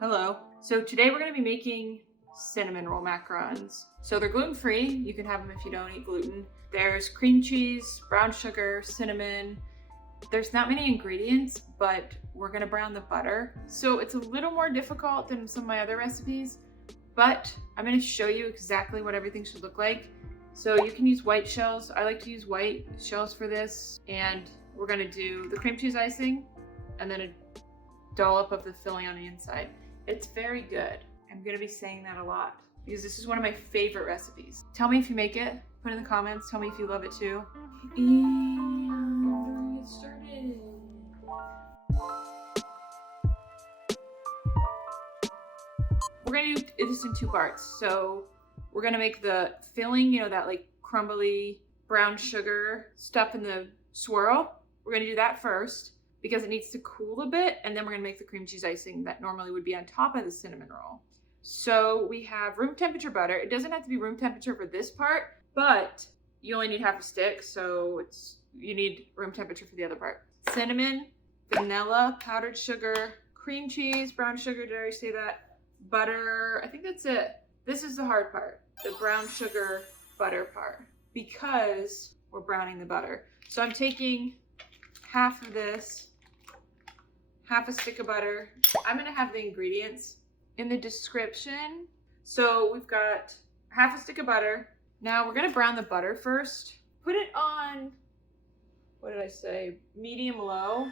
Hello. So today we're going to be making cinnamon roll macarons. So they're gluten-free. You can have them if you don't eat gluten. There's cream cheese, brown sugar, cinnamon. There's not many ingredients, but we're going to brown the butter. So it's a little more difficult than some of my other recipes, but I'm going to show you exactly what everything should look like. So you can use white shells. I like to use white shells for this. And we're going to do the cream cheese icing and then a dollop of the filling on the inside. It's very good. I'm gonna be saying that a lot because this is one of my favorite recipes. Tell me if you make it. Put in the comments. Tell me if you love it too. And let's get started. We're gonna do this in two parts. So we're gonna make the filling, you know, that like crumbly brown sugar stuff in the swirl. We're gonna do that first, because it needs to cool a bit, and then we're gonna make the cream cheese icing that normally would be on top of the cinnamon roll. So we have room temperature butter. It doesn't have to be room temperature for this part, but you only need half a stick, so you need room temperature for the other part. Cinnamon, vanilla, powdered sugar, cream cheese, brown sugar, did I already say that? Butter, I think that's it. This is the hard part, the brown sugar butter part, because we're browning the butter. So I'm taking half of this, half a stick of butter. I'm gonna have the ingredients in the description. So we've got half a stick of butter. Now we're gonna brown the butter first. Put it on, what did I say? Medium low.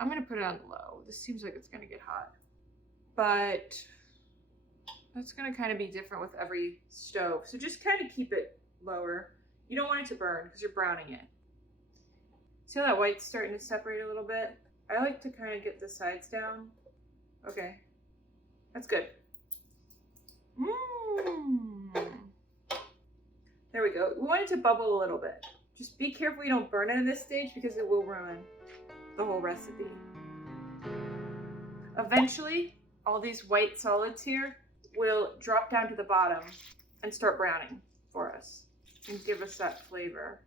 I'm gonna put it on low. This seems like it's gonna get hot, but that's gonna kind of be different with every stove. So just kind of keep it lower. You don't want it to burn because you're browning it. See how that white's starting to separate a little bit? I like to kind of get the sides down. Okay, that's good. There we go. We want it to bubble a little bit. Just be careful you don't burn it in this stage because it will ruin the whole recipe. Eventually, all these white solids here will drop down to the bottom and start browning for us and give us that flavor.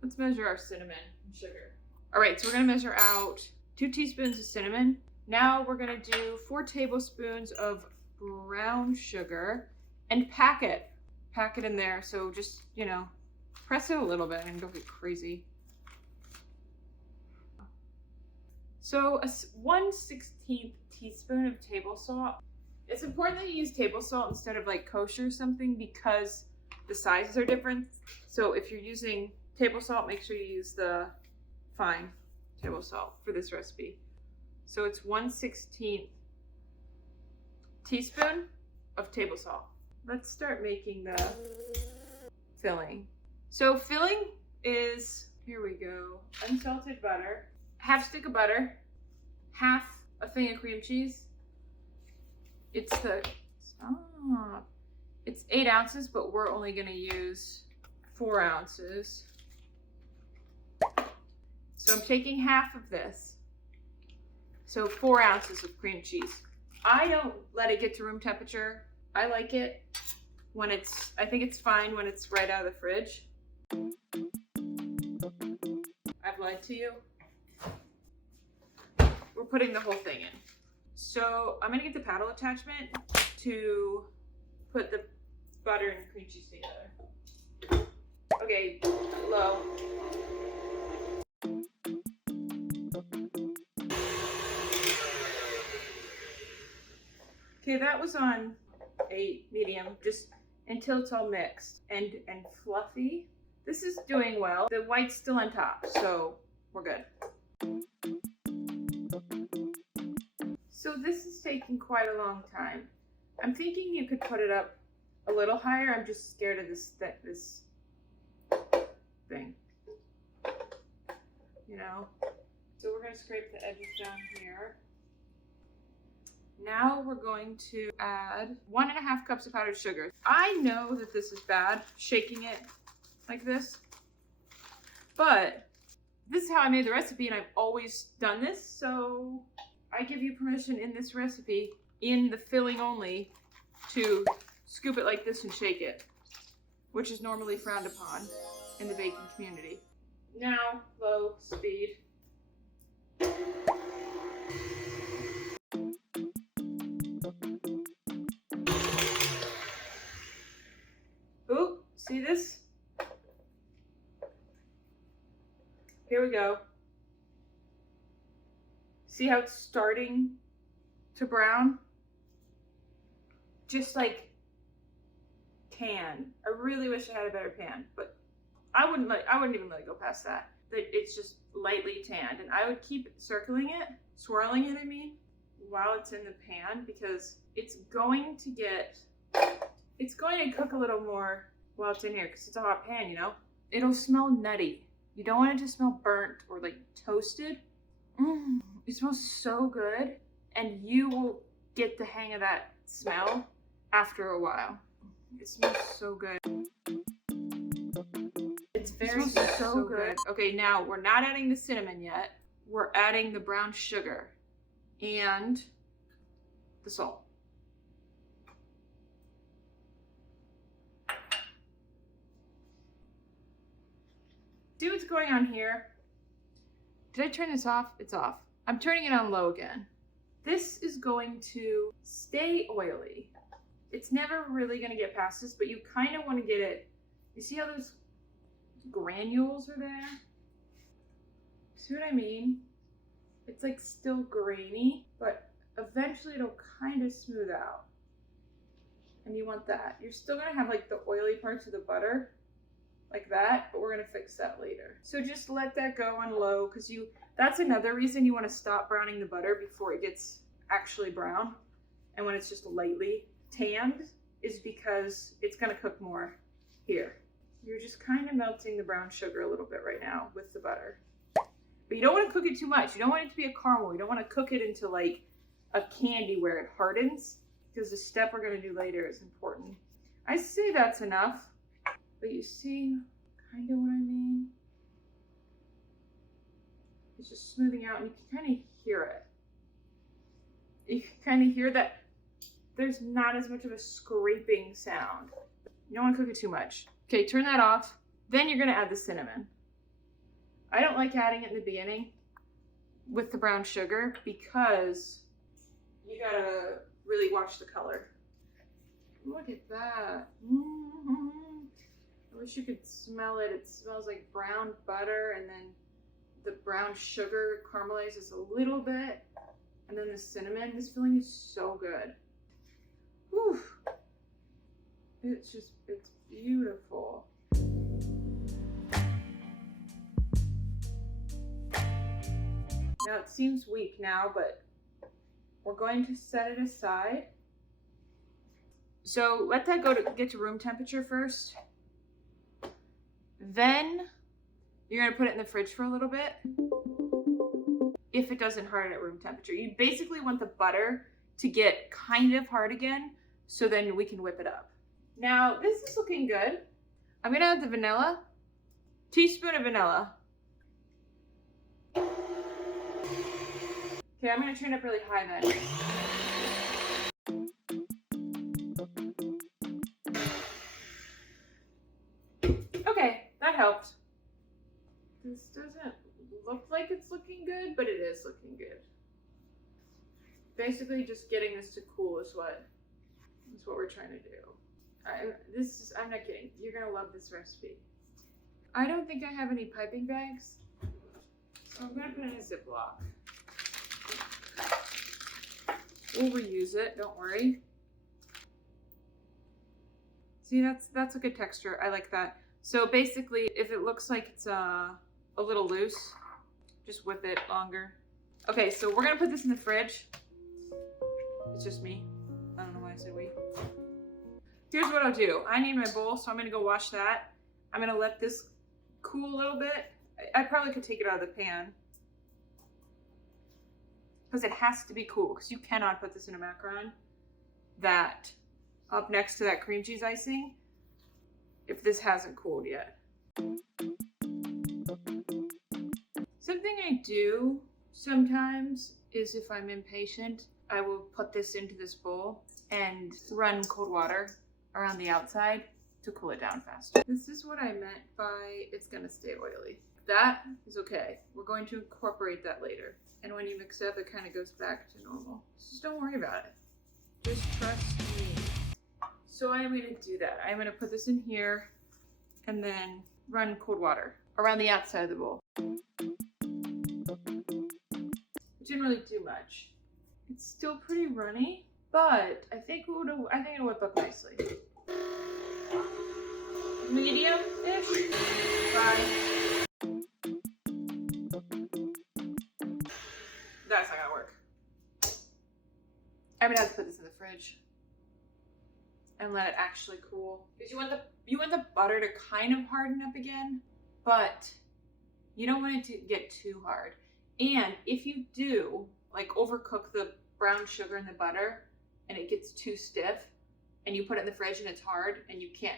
Let's measure our cinnamon and sugar. All right, so we're gonna measure out 2 teaspoons of cinnamon. Now we're gonna do 4 tablespoons of brown sugar and pack it in there. So just, you know, press it a little bit and don't get crazy. So a 1/16 teaspoon of table salt. It's important that you use table salt instead of like kosher or something because the sizes are different. So if you're using table salt, make sure you use the fine table salt for this recipe. So it's 1/16 teaspoon of table salt. Let's start making the filling. So filling is, here we go, unsalted butter, half stick of butter, half a thing of cream cheese. It's 8 ounces, but we're only gonna use 4 ounces. So I'm taking half of this. So 4 ounces of cream cheese. I don't let it get to room temperature. I like it when I think it's fine when it's right out of the fridge. I've lied to you. We're putting the whole thing in. So I'm gonna get the paddle attachment to put the butter and cream cheese together. Okay, low. Okay, that was on 8 medium, just until it's all mixed and fluffy. This is doing well. The white's still on top, so we're good. So this is taking quite a long time. I'm thinking you could put it up a little higher. I'm just scared of this thing, you know? So we're gonna scrape the edges down here. Now we're going to add 1.5 cups of powdered sugar. I know that this is bad, shaking it like this, but this is how I made the recipe and I've always done this, so I give you permission in this recipe, in the filling only, to scoop it like this and shake it, which is normally frowned upon. in the baking community. Now, low speed. Ooh, see this? Here we go. See how it's starting to brown? Just like tan. I really wish I had a better pan, but I wouldn't even let it go past that. It's just lightly tanned, and I would keep circling it, swirling it, I mean, while it's in the pan, because it's going to cook a little more while it's in here, because it's a hot pan, you know? It'll smell nutty. You don't want it to smell burnt or like toasted. It smells so good, and you will get the hang of that smell after a while. It smells so good. It smells so good. Okay, now we're not adding the cinnamon yet. We're adding the brown sugar and the salt. See what's going on here? Did I turn this off? It's off. I'm turning it on low again. This is going to stay oily. It's never really going to get past this, but you kind of want to get it. You see how those granules are there? See what I mean? It's like still grainy, but eventually it'll kind of smooth out. And you want that. You're still going to have like the oily parts of the butter, like that, but we're going to fix that later. So just let that go on low, because that's another reason you want to stop browning the butter before it gets actually brown. And when it's just lightly tanned, is because it's going to cook more here. You're just kind of melting the brown sugar a little bit right now with the butter. But you don't want to cook it too much. You don't want it to be a caramel. You don't want to cook it into like a candy where it hardens, because the step we're going to do later is important. I say that's enough, but you see kind of what I mean? It's just smoothing out, and you can kind of hear it. You can kind of hear that there's not as much of a scraping sound. You don't want to cook it too much. Okay, turn that off. Then you're going to add the cinnamon. I don't like adding it in the beginning with the brown sugar, because you got to really watch the color. Look at that. I wish you could smell it. It smells like brown butter, and then the brown sugar caramelizes a little bit, and then the cinnamon. This filling is so good. Whew. It's beautiful. Now it seems weak now, but we're going to set it aside. So let that get to room temperature first. Then you're going to put it in the fridge for a little bit. If it doesn't harden at room temperature, you basically want the butter to get kind of hard again, so then we can whip it up. Now this is looking good. I'm going to add the vanilla. Teaspoon of vanilla. Okay, I'm going to turn it up really high then. Okay, that helped. This doesn't look like it's looking good, but it is looking good. Basically, just getting this to cool is what we're trying to do. I'm not kidding. You're gonna love this recipe. I don't think I have any piping bags, so I'm gonna put it in a Ziploc. We'll reuse it, don't worry. See, that's a good texture. I like that. So basically, if it looks like it's a little loose, just whip it longer. Okay, so we're gonna put this in the fridge. It's just me. I don't know why I said we. Here's what I'll do. I need my bowl, so I'm gonna go wash that. I'm gonna let this cool a little bit. I probably could take it out of the pan, because it has to be cool, because you cannot put this in a macaron that up next to that cream cheese icing if this hasn't cooled yet. Something I do sometimes is, if I'm impatient, I will put this into this bowl and run cold water around the outside to cool it down faster. This is what I meant by it's gonna stay oily. That is okay. We're going to incorporate that later. And when you mix it up, it kind of goes back to normal. Just don't worry about it. Just trust me. So I'm gonna do that. I'm gonna put this in here and then run cold water around the outside of the bowl. It didn't really do much. It's still pretty runny, but I think it'll whip up nicely. Medium-ish. Fine. That's not gonna work. I'm gonna have to put this in the fridge and let it actually cool. Because you want the butter to kind of harden up again, but you don't want it to get too hard. And if you do, like, overcook the brown sugar in the butter and it gets too stiff and you put it in the fridge and it's hard and you can't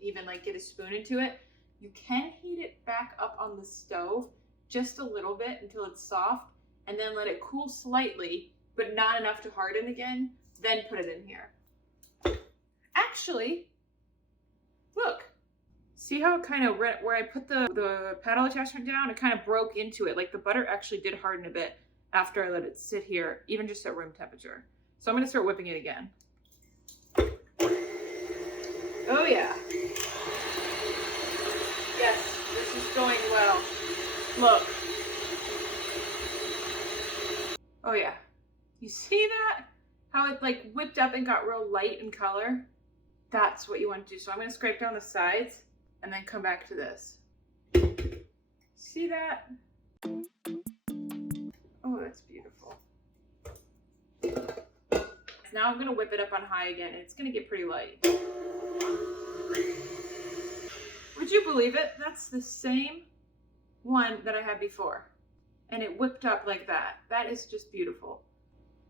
even like get a spoon into it, you can heat it back up on the stove just a little bit until it's soft and then let it cool slightly, but not enough to harden again, then put it in here. Actually, look, see how it kind of, where I put the paddle attachment down, it kind of broke into it. Like the butter actually did harden a bit after I let it sit here, even just at room temperature. So I'm gonna start whipping it again. Oh yeah. Yes, this is going well. Look. Oh yeah. You see that? How it like whipped up and got real light in color? That's what you want to do. So I'm gonna scrape down the sides and then come back to this. See that? Oh, that's beautiful. Now I'm gonna whip it up on high again and it's gonna get pretty light. Would you believe it? That's the same one that I had before. And it whipped up like that. That is just beautiful.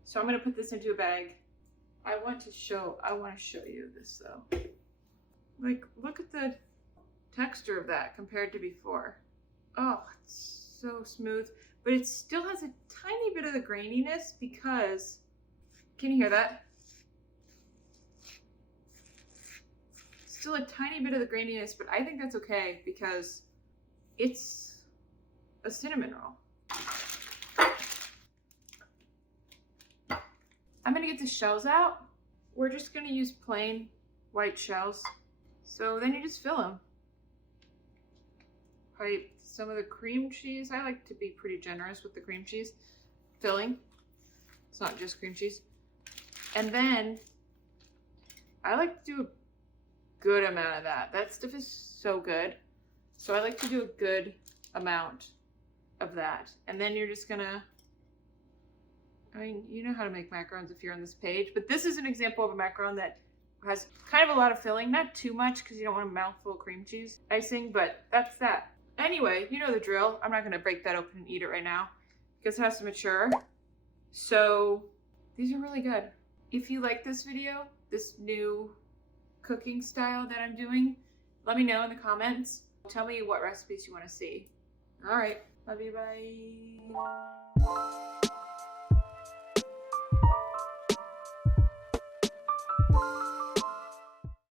So I'm gonna put this into a bag. I want to show you this though. Like, look at the texture of that compared to before. Oh, it's so smooth, but it still has a tiny bit of the graininess because, can you hear that? Still a tiny bit of the graininess, but I think that's okay because it's a cinnamon roll. I'm gonna get the shells out. We're just gonna use plain white shells. So then you just fill them. Probably some of the cream cheese. I like to be pretty generous with the cream cheese filling. It's not just cream cheese. And then I like to do a good amount of that. That stuff is so good. So I like to do a good amount of that. And then you're just gonna, I mean, you know how to make macarons if you're on this page, but this is an example of a macaron that has kind of a lot of filling, not too much because you don't want a mouthful of cream cheese icing, but that's that. Anyway, you know the drill. I'm not gonna break that open and eat it right now because it has to mature. So these are really good. If you like this video, this new cooking style that I'm doing, let me know in the comments. Tell me what recipes you want to see. All right, love you, bye.